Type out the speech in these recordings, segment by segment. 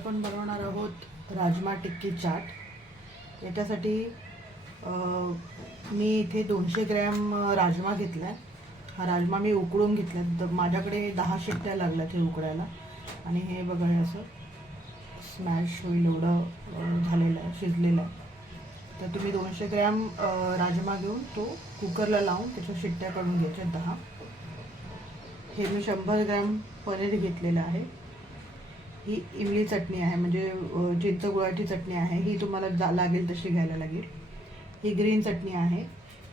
आपण बनवणार आहोत राजमा टिक्की चाट। याच्यासाठी मी इथे 200 ग्रॅम राजमा घेतला आहे। हा राजमा मी उकळून घेतला, तर माझ्याकडे 10 शिट्ट्या लागल्यात हे उकळायला। आणि हे बघा, हे असं स्मॅश होईल एवढं झालेलं आहे, शिजलेलं आहे। तर तुम्ही 200 ग्रॅम राजमा घेऊन तो कुकरला लावून त्याच्या शिट्ट्या काढून घ्यायच्या 10। हे मी 100 ग्रॅम पनीर घेतलेलं आहे। ही इमली चटणी आहे, म्हणजे चिंच गुळाची चटणी आहे। ही तुम्हाला लागेल तशी घ्यायला लागेल। ही ग्रीन चटणी आहे।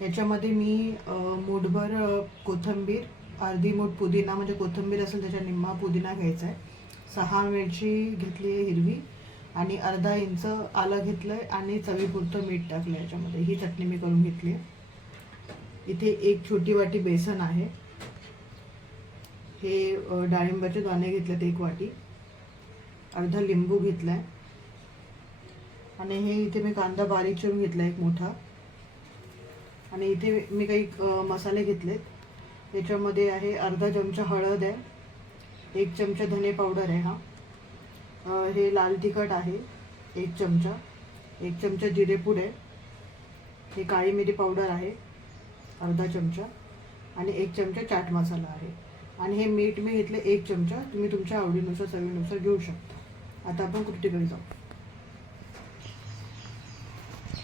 याच्यामध्ये मी मूठभर कोथिंबीर, अर्धी मूठ पुदिना, म्हणजे कोथिंबीर असेल त्याच्या निम्मा पुदिना घ्यायचा आहे। 6 मिरची घेतली आहे हिरवी, आणि अर्धा इंच आलं घेतलं आहे, आणि चवीपुरतं मीठ टाकलं याच्यामध्ये। ही चटणी मी करून घेतली आहे। इथे 1 छोटी वाटी बेसन आहे। हे डाळिंबाचे दाणे घेतलेत 1 वाटी, अर्धा लिंबू घेतलाय, आणि हे इथे मी कांदा बारीक चिरून घेतला 1 मोठा। आणि इथे मी काही मसाले घेतलेत। याच्यामध्ये आहे अर्धा चमचा हळद आहे, 1 चमचा धने पावडर आहे, हे लाल तिखट आहे 1 चमचा, 1 चमचा जिरेपूड आहे, हे काळी मिरी पावडर आहे अर्धा चमचा, आणि 1 चमचा चाट मसाला आहे। आणि हे मीठ मी घेतले 1 चमचा, तुम्ही तुमच्या आवडीनुसार चवीनुसार घेऊ शकता। आता आपण कृतीकडे जाऊ।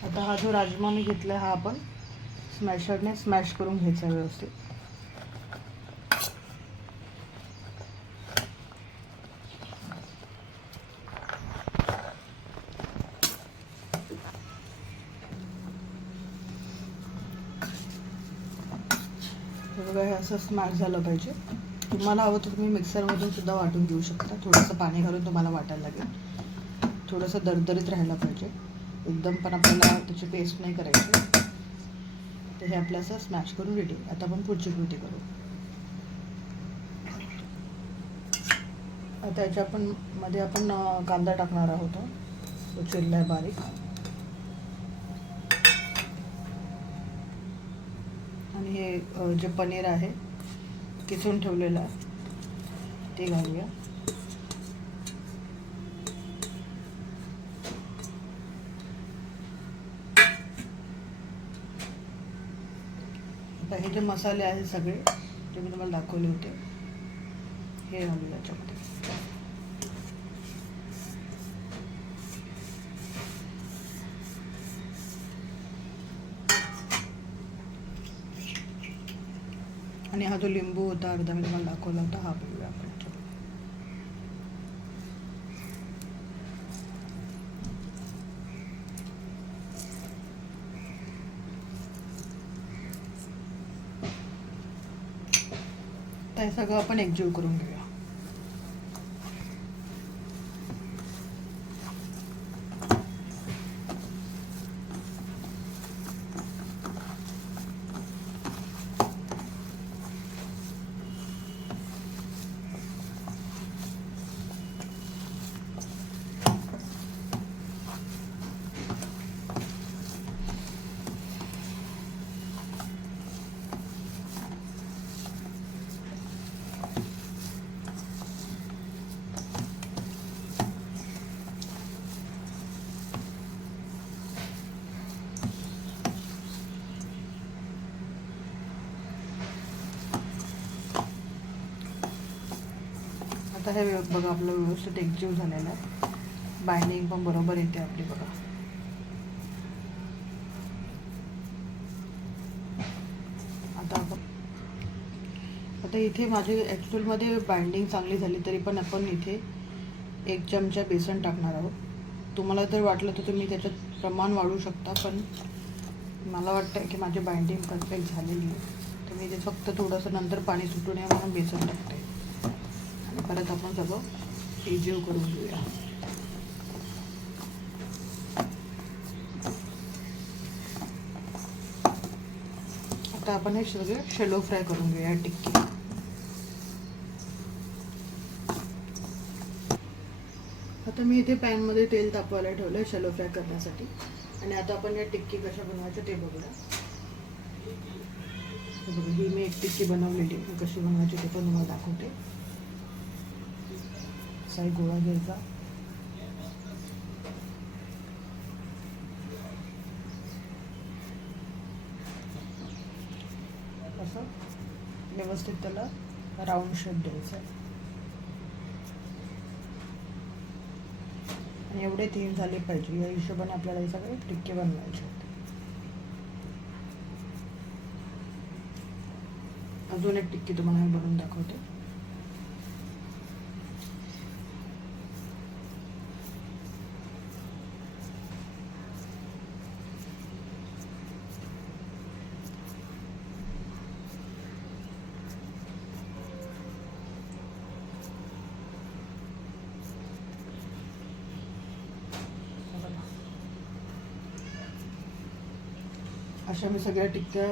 आता हा जो राजमा मी घेतला, हा आपण स्मॅशरने स्मॅश करून घ्यायचा व्यवस्थित। बघा, हे असं स्मॅश झालं पाहिजे। तुम्हाला हवं तर तुम्ही मिक्सरमधून सुद्धा वाटून घेऊ शकता। थोडंसं पाणी घालून तुम्हाला वाटायला लागेल। थोडंसं दरदरीत राहायला पाहिजे, एकदम पण आपल्याला त्याची पेस्ट नाही करायची। तर हे आपलं असं स्मॅश करून रेडी। आता आपण पुढची कृती करू। आता याच्या मध्ये आपण कांदा टाकणार आहोत, तो चिरला आहे बारीक। आणि हे जे पनीर आहे किसून ठेवलेलं आहे ते घालूया। आता हे जे मसाले आहेत सगळे जे मी तुम्हाला दाखवले होते, हे घालूया याच्यामध्ये। आणि हा जो लिंबू होता अर्धा मी तुम्हाला दाखवला होता, हा पिळूया आपण याच्यामध्ये। हे सगळं आपण एकजीव करून घेऊया। आता हे बघा, आपलं व्यवस्थित एकजीव झालेलं आहे। बाइंडिंग पण बरोबर येते आपली, बघा। आता इथे माझे ॲक्च्युअलमध्ये बाइंडिंग चांगली झाली, तरी पण आपण इथे 1 चमचा बेसन टाकणार आहोत। तुम्हाला जर वाटलं तर तुम्ही त्याच्यात प्रमाण वाढवू शकता, पण मला वाटतं की माझी बाइंडिंग परफेक्ट झालेली आहे। तर मी ते फक्त थोडंसं नंतर पाणी सुटू नये म्हणून बेसन टाकते, आणि परत आपण सगळं एकजीव करून घेऊया। आता आपण हे सगळे शॅलो फ्राय करून घेऊया टिक्की। आता मी इथे पॅनमध्ये तेल तापवायला ठेवलं आहे शॅलो फ्राय करण्यासाठी। आणि आता आपण या टिक्की कशा बनवायच्या ते बघूया। बघा, ही मी एक टिक्की बनवलेली आहे, कशी बनवायची ते पण तुम्हाला दाखवते। असा एक गोळा घ्यायचा, असं व्यवस्थित त्याला राऊंड शेप द्यायचा आहे. आणि एवढे 3 झाले पाहिजे, या हिशोबाने आपल्याला हे सगळे टिक्के बनवायचे आहेत. अजून एक टिक्की तुम्हाला मी बनवून दाखवते. अशा मी सगळ्या टिक्क्या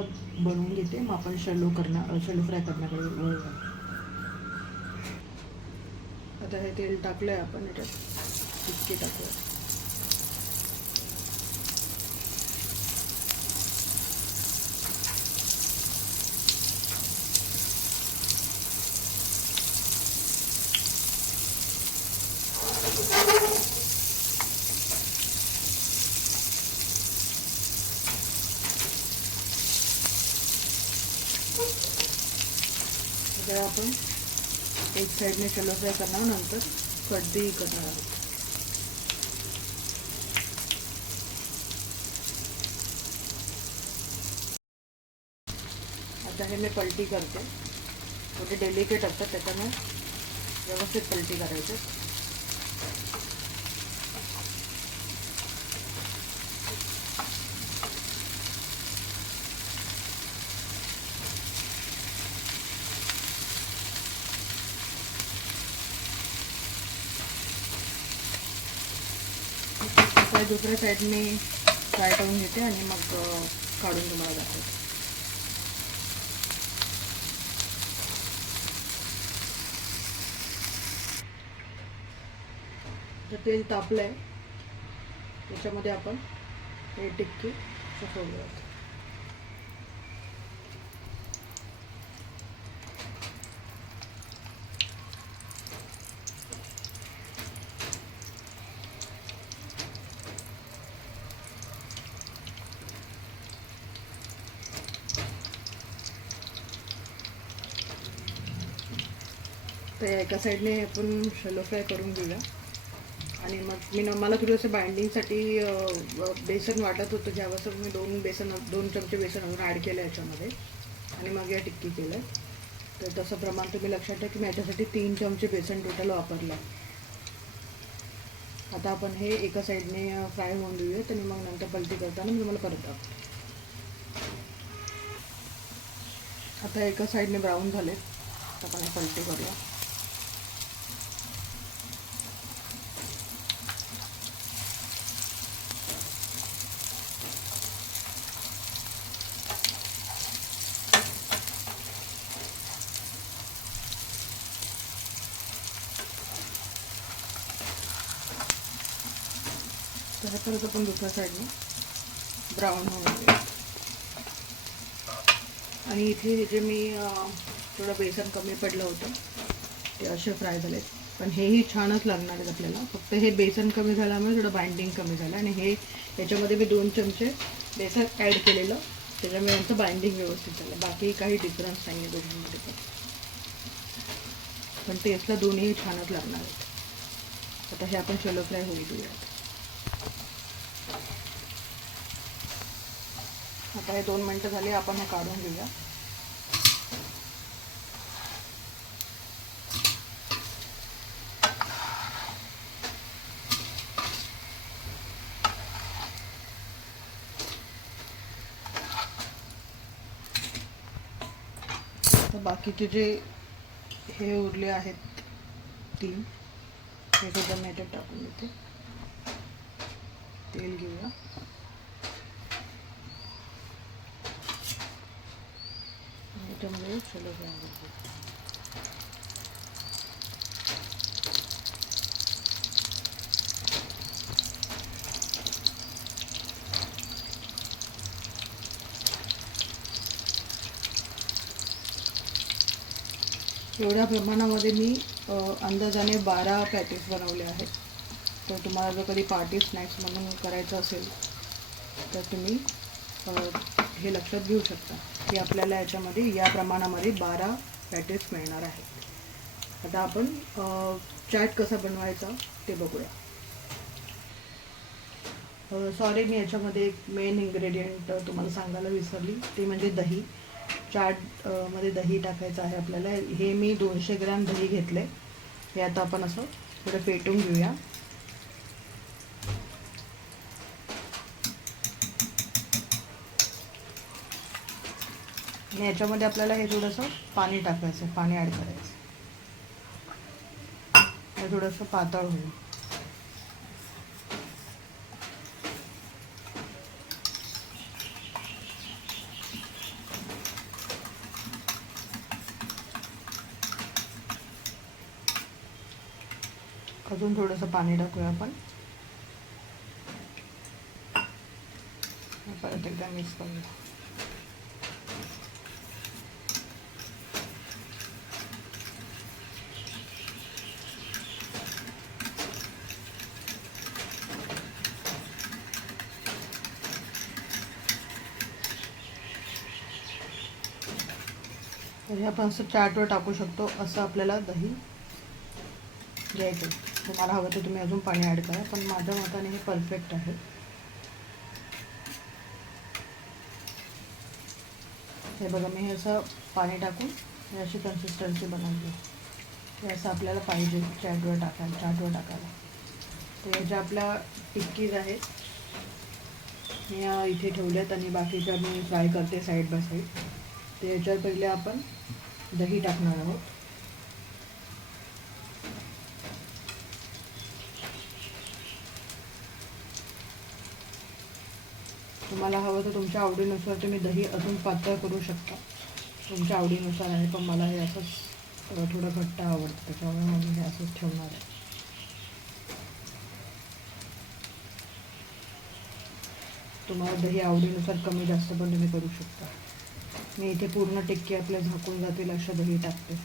बनवून घेते. मग आपण शॅलो फ्राय करण्याकडे वळूया. आता हे तेल टाकलंय आपण, याच्यात टिक्के टाकूया. आता आपण एक साईडने शॅलो फ्राय करणार, नंतर कढई करणार आहोत. आता हे मी पलटी करते. थोडे डेलिकेट असतात त्याच्यामुळे व्यवस्थित पलटी करायची. दुसऱ्या साईडने फ्राय करून घेते आणि मग काढून तुम्हाला दाखवते. तर तेल तापलंय, त्याच्यामध्ये आपण हे टिक्की सोडूया. तर एका साईडने आपण शॅलो फ्राय करून घेऊया. आणि मग मला थोडंसं बाइंडिंगसाठी बेसन वाटत होतं, ज्यावेळेस मी 2 चमचे बेसन अजून ॲड केलं याच्यामध्ये आणि मग या टिक्की केलं. तर तसं प्रमाण तुम्ही लक्षात ठेवा की मी याच्यासाठी 3 चमचे बेसन टोटल वापरलं. आता आपण हे एका साईडने फ्राय होऊन देऊयात आणि मग नंतर पलटी करताना मी तुम्हाला परत दाखवते. आता एका साईडने ब्राऊन झाले, आपण पलटी करूया. तर परत आपण दुसऱ्या साईडने ब्राऊन होऊन. आणि इथे हे जे मी थोडं बेसन कमी पडलं होतं ते असे फ्राय झाले. पण हेही छानच लागणार आहेत आपल्याला, फक्त हे बेसन कमी झाल्यामुळे थोडं बाइंडिंग कमी झालं. आणि हे याच्यामध्ये मी 2 चमचे बेसन ॲड केलेलं, त्याच्यामुळे यांचं बाइंडिंग व्यवस्थित झालं. बाकी काही डिफरन्स नाही आहे दोघांमध्ये, पण टेस्टला दोन्ही छानच लागणार आहेत. आता हे आपण शॅलो फ्राय होऊ देऊयात. आता हे 2 मिनटं झाले, आपण हे काढून घेऊया. तर बाकीचे जे हे उरले आहेत 3, हे सुद्धा मी याच्यात टाकून देते. तेल घेऊया. याच्यामध्ये शॅलो फ्राय करू. एवढ्या प्रमाणामध्ये मी अंदाजाने 12 पॅटीस बनवले आहेत. तर तुम्हाला जर कधी पार्टी स्नॅक्स म्हणून करायचं असेल तर तुम्ही हे लक्षात घेऊ शकता की आपल्याला याच्यामध्ये या प्रमाणामध्ये 12 पॅटेस मिळणार आहेत. आता आपण चाट कसा बनवायचा ते बघूया. सॉरी, मी याच्यामध्ये एक मेन इन्ग्रेडियंट तुम्हाला सांगायला विसरली, ते म्हणजे दही. चाट मध्ये दही टाकायचं आहे आपल्याला. हे मी 200 ग्रॅम दही घेतले. हे आता आपण असं थोडं फेटून घेऊया. आणि याच्यामध्ये आपल्याला हे थोडंसं पाणी टाकायचं, पाणी ॲड करायचं. हे थोडंसं पातळ होईल. अजून थोडंसं पाणी टाकूया आपण. परत एकदा मिक्स करूया. हे आपण असं चाटवर टाकू शकतो. असं आपल्याला दही घ्यायचं. तुम्हाला हवं तर तुम्ही अजून पाणी ॲड करा, पण माझ्या मताने हे परफेक्ट आहे. हे बघा, मी हे असं पाणी टाकून हे अशी कन्सिस्टन्सी बनवली. हे असं आपल्याला पाहिजे चाटवर टाकायला. तर ह्याच्या आपल्या टिक्कीज आहेत, मी इथे ठेवल्यात आणि बाकीच्या मी फ्राय करते साईड बाय साईड. तर ह्याच्यावर पहिले आपण दही टाकणार आहोत. तुम्हाला हवं तर तुमच्या आवडीनुसार तुम्ही दही अजून पातळ करू शकता, तुमच्या आवडीनुसार आहे. पण मला हे असंच थोडं घट्ट आवडतं, त्याच्यामुळे मी हे असंच ठेवणार आहे. तुम्हाला दही आवडीनुसार कमी जास्त पण तुम्ही करू शकता. मी इथे पूर्ण टिक्की आपल्या झाकून जातील अशा दही टाकते.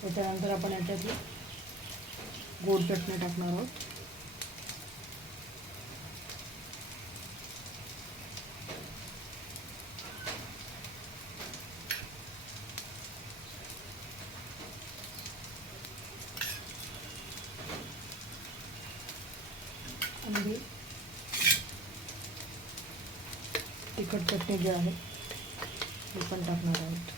त्याच्यानंतर आपण याच्यातली गोड चटणी टाकणार आहोत. आणि तिखट चटणी जी आहे ती पण टाकणार आहोत.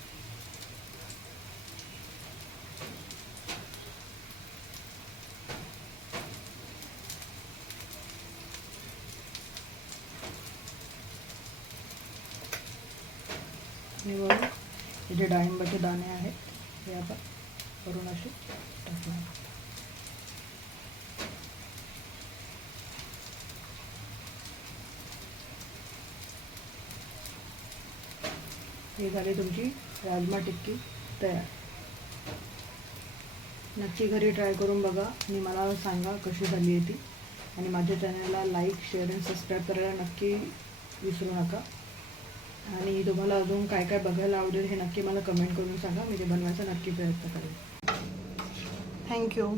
हे जे डाळिंबाचे दाणे आहेत हे आपण करून असे टाकणार. हे झाली तुमची राजमा टिक्की तयार. नक्की घरी ट्राय करून बघा आणि मला सांगा कशी झाली आहे ती. आणि माझ्या चॅनलला लाईक, शेअर आणि सबस्क्राईब करायला नक्की विसरू नका. आणि तुम्हाला अजून काय काय बघायला आवडेल हे नक्की मला कमेंट करून सांगा. मी ते बनवायचा नक्की प्रयत्न करेन. थँक्यू.